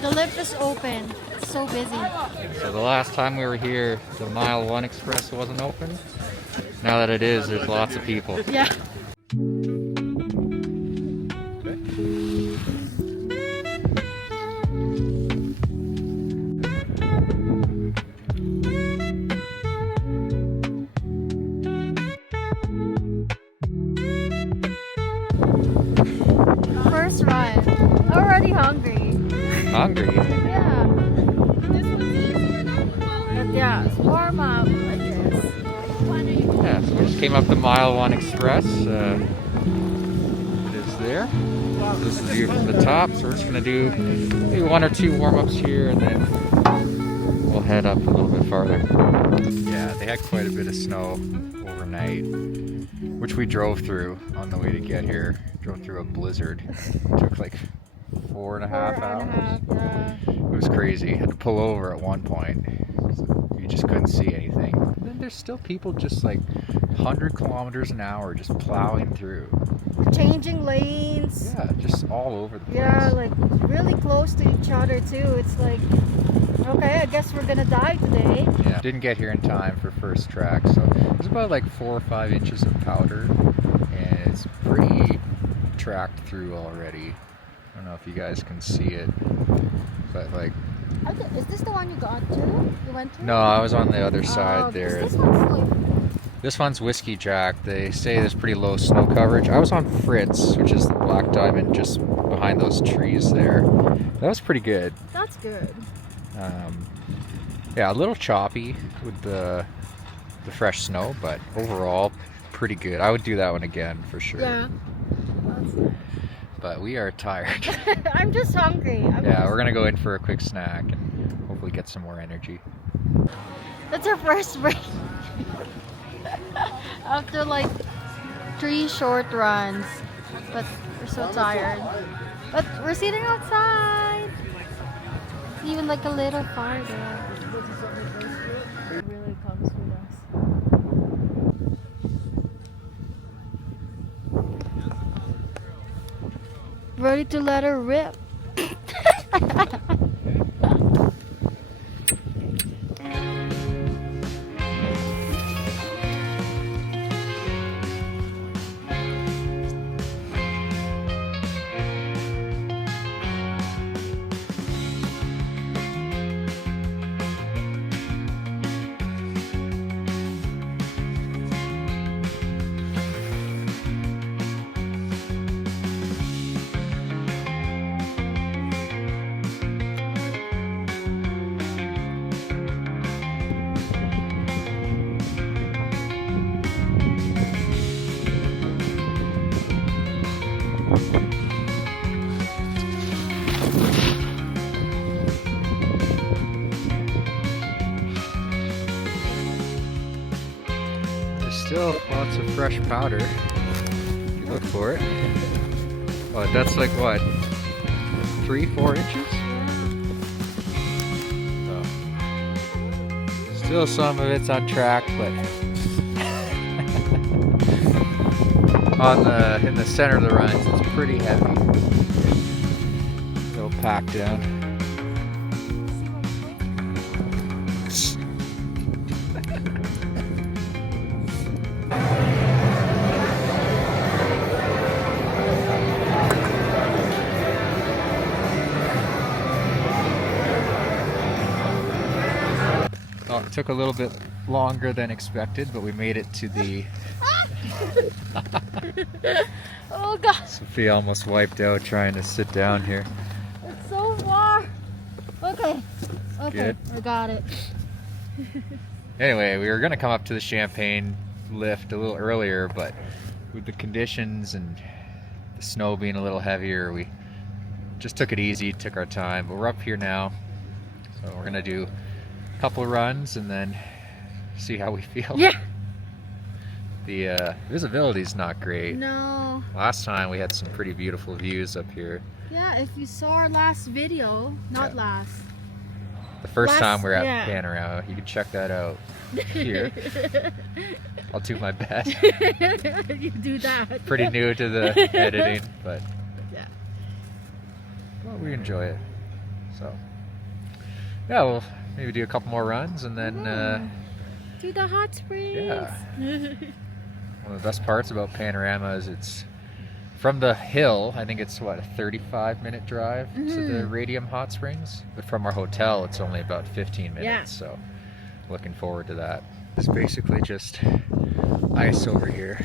The lift is open. It's so busy. So the last time we were here, the Mile 1 Express wasn't open. Now that it is, there's lots of people. Yeah. First ride. Already hungry. Hungry? Yeah. But yeah, it's warm up, I guess. Yeah, so we just came up the Mile 1 Express. It is there. This is the view from the top, so we're just going to do maybe 1 or 2 warm-ups here and then we'll head up a little bit farther. Yeah, they had quite a bit of snow overnight, which we drove through on the way to get here. Drove through a blizzard. It took like 4.5 hours. It was crazy. Had to pull over at one point. You just couldn't see anything. And then there's still people just like 100 kilometers an hour just plowing through. Changing lanes. Yeah, just all over the place. Yeah, like really close to each other too. It's like, okay, I guess we're gonna die today. Yeah, didn't get here in time for first track, so there's about like 4 or 5 inches of powder, and it's pretty tracked through already. I don't know if you guys can see it, but like. Is this the one you got to? You went to? No, I was on the other side there. This one's like... This one's Whiskey Jack. They say there's pretty low snow coverage. I was on Fritz, which is the black diamond just behind those trees there. That was pretty good. That's good. Yeah, a little choppy with the fresh snow, but overall pretty good. I would do that one again for sure. Yeah. But we are tired. I'm just hungry. We're gonna go in for a quick snack and hopefully get some more energy. That's our first break. After like 3 short runs. But we're so tired. But we're sitting outside. It's even like a little farther. It really comes with us. Ready to let her rip. Still lots of fresh powder if you look for it. But that's like what, 3-4 inches? So, still some of it's on track, but in the center of the runs it's pretty heavy. It'll pack down. It took a little bit longer than expected, but we made it to the... Oh god! Sophia almost wiped out trying to sit down here. It's so far! Okay. Good. I got it. Anyway, we were going to come up to the Champagne lift a little earlier, but with the conditions and the snow being a little heavier, we just took it easy, took our time. But we're up here now, so we're going to do couple runs and then see how we feel. Yeah. The visibility is not great. No. Last time we had some pretty beautiful views up here. Yeah, if you saw our last video, not last. The first time we were at Panorama, you can check that out here. I'll do my best. You do that. Pretty new to the editing, but yeah. well, we enjoy it. So yeah, we'll maybe do a couple more runs and then to the hot springs. yeah. One of the best parts about Panorama is it's from the hill. I think it's what, a 35-minute drive to the Radium Hot Springs, but from our hotel it's only about 15 minutes. Yeah. So looking forward to that. It's basically just ice over here.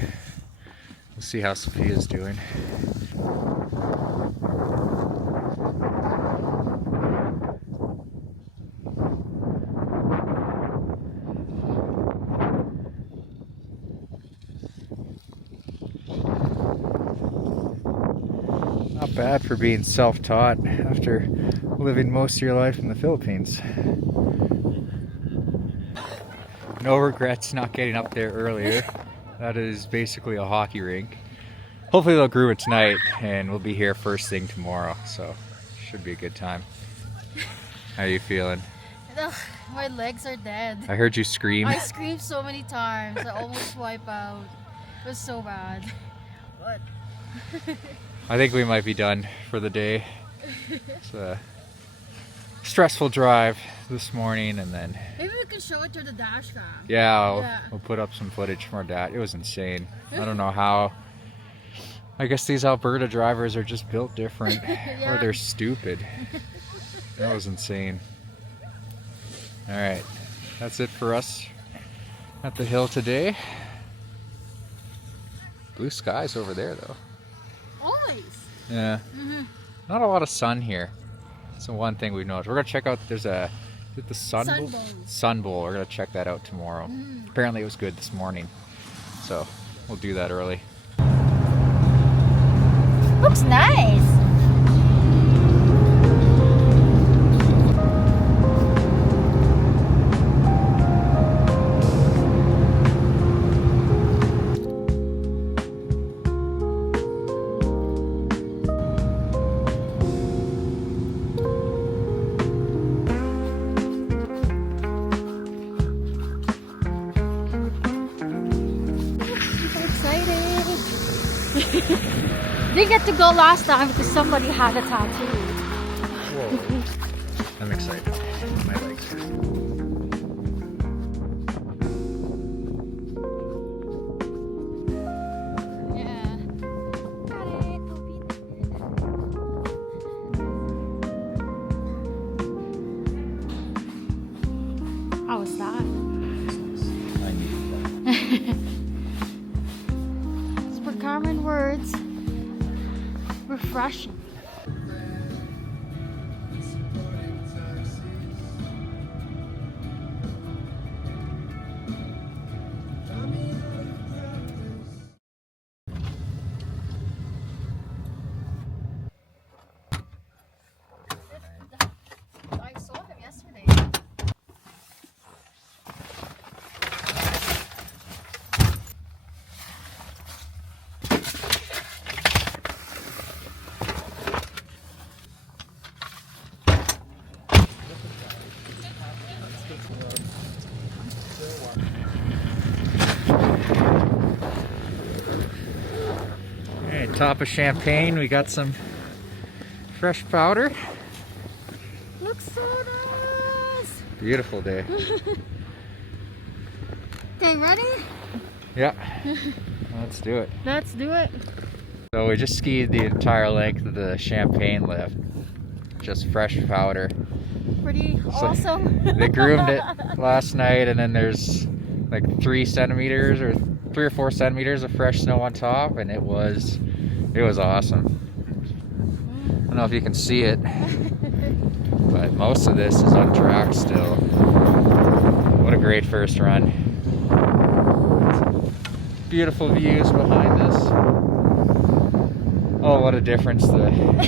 We'll see how Sophia's doing. Not bad for being self-taught after living most of your life in the Philippines. No regrets not getting up there earlier. That is basically a hockey rink. Hopefully they'll groom it tonight and we'll be here first thing tomorrow, so should be a good time. How are you feeling? Ugh, my legs are dead. I heard you scream. I screamed so many times. I almost wipe out. It was so bad. But I think we might be done for the day. It's a stressful drive this morning, and then maybe we can show it to the dash cam. yeah, we'll put up some footage from our dad. It was insane. I don't know how. I guess these Alberta drivers are just built different, or they're stupid. That was insane. All right, that's it for us at the hill today. Blue skies over there though. Always. Yeah. Not a lot of sun here. That's the one thing we've noticed. We're gonna check out. There's a, is it the Sun Bowl? Sun Bowl. We're gonna check that out tomorrow. Apparently it was good this morning, so we'll do that early. Looks nice. Didn't get to go last time because somebody had a tattoo. Whoa. I'm excited. My legs hurt. Yeah. Got it. How was that? I need that. For common words, refreshing. I saw him yesterday. Alright, top of Champagne, we got some fresh powder. Looks so nice. Beautiful day. Okay, ready? Yeah. Let's do it. Let's do it. So we just skied the entire length of the Champagne lift. Just fresh powder. Pretty So awesome. They groomed it last night, and then there's like 3 centimeters or 3 or 4 centimeters of fresh snow on top, and it was awesome. I don't know if you can see it, but most of this is on track still. What a great first run. Beautiful views behind us. Oh, what a difference from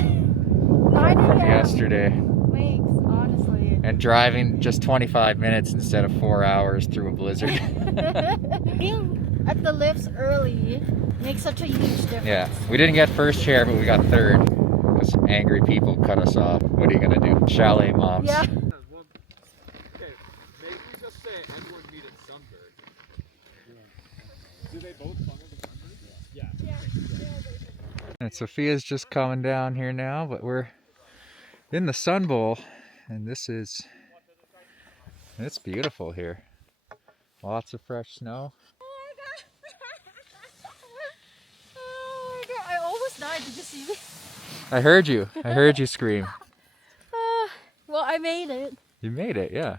yesterday. Makes, honestly. And driving just 25 minutes instead of 4 hours through a blizzard. Being at the lifts early makes such a huge difference. Yeah, we didn't get first chair, but we got third. Because angry people cut us off. What are you gonna do? Chalet moms. Yeah. Okay, maybe we just say Edward needed sunbird. Do they both funnel the sunbird? Yeah. And Sophia's just coming down here now, but we're in the Sun Bowl, and it's beautiful here. Lots of fresh snow. Oh my god, I almost died. Did you see me? I heard you. I heard you scream. Well, I made it. You made it, yeah.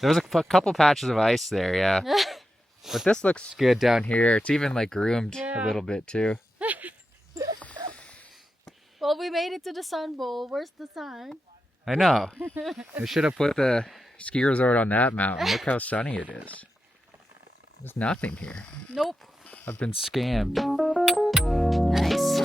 There was a couple patches of ice there, yeah. But this looks good down here. It's even like groomed a little bit too. Well, we made it to the Sun Bowl. Where's the sign? I know. They should have put the ski resort on that mountain. Look how sunny it is. There's nothing here. Nope. I've been scammed. Nice.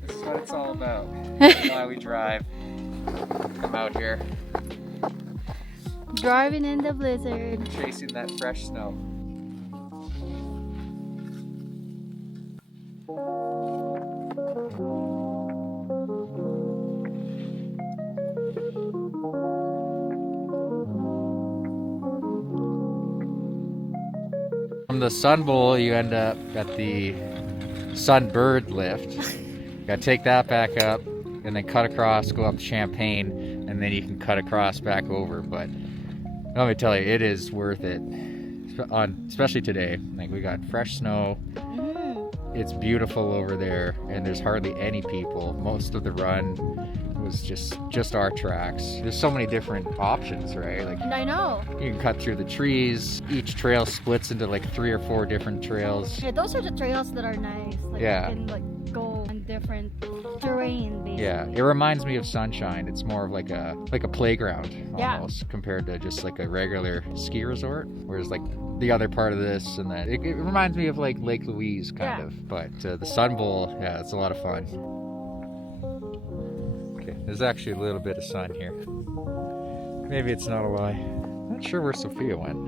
This is what it's all about. That's why we drive. Come out here. Driving in the blizzard. Chasing that fresh snow. From the Sun Bowl, you end up at the Sunbird lift. You gotta take that back up and then cut across, go up Champagne, and then you can cut across back over. But let me tell you, it is worth it. Especially today. Like, we got fresh snow. It's beautiful over there, and there's hardly any people. Most of the run was just our tracks. There's so many different options, right? Like, I know. you can cut through the trees. Each trail splits into like 3 or 4 different trails. Yeah, those are the trails that are nice. Like, Yeah. you can like go on different terrain, basically. Yeah, it reminds me of Sunshine. It's more of like a playground Yeah. almost, compared to just like a regular ski resort. Whereas like the other part of this and that, it reminds me of like Lake Louise kind Yeah. of. But the Sun Bowl, yeah, it's a lot of fun. Okay, there's actually a little bit of sun here. Maybe it's not a lie. Not sure where Sophia went.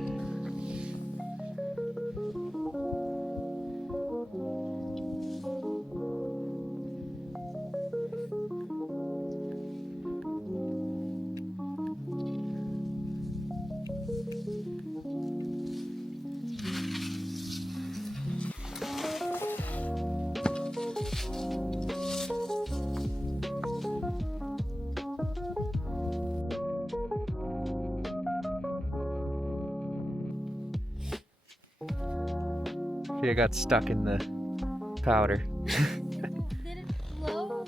Sophia got stuck in the powder. Did it float?